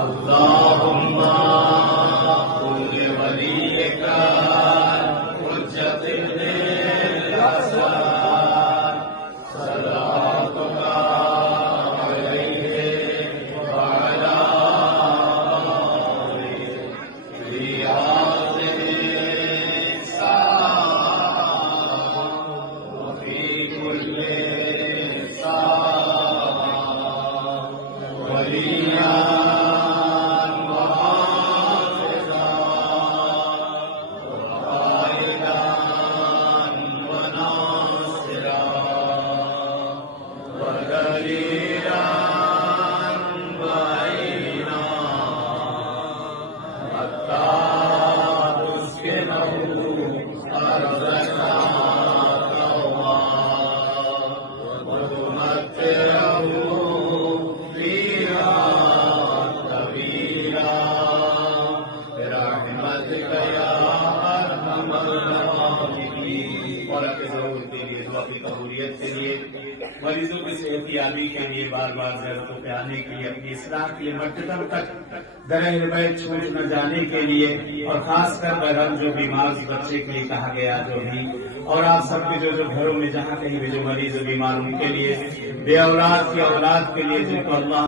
अल्लाहुम्मा कुल्ल वलियका हुज्जत इब्ने हसन सलातुका अलैहि व अला आलिहि हाज़िहि साअ व फी कुल्ली साअ वलिया कबूलियत के लिए, मरीजों की सेहतियाबी के लिए, बार बार ज़ियारतों पे आने के लिए, अपनी इस्लाह के लिए, मकतब तक दर बैत छूट न जाने के लिए, और खासकर बहरहाल जो बीमार बच्चे के लिए कहा गया जो भी, और आप सबके जो घरों में जहाँ कहीं भी जो मरीज बीमार उनके लिए, बे औलाद की औलाद के लिए जिनको अल्लाह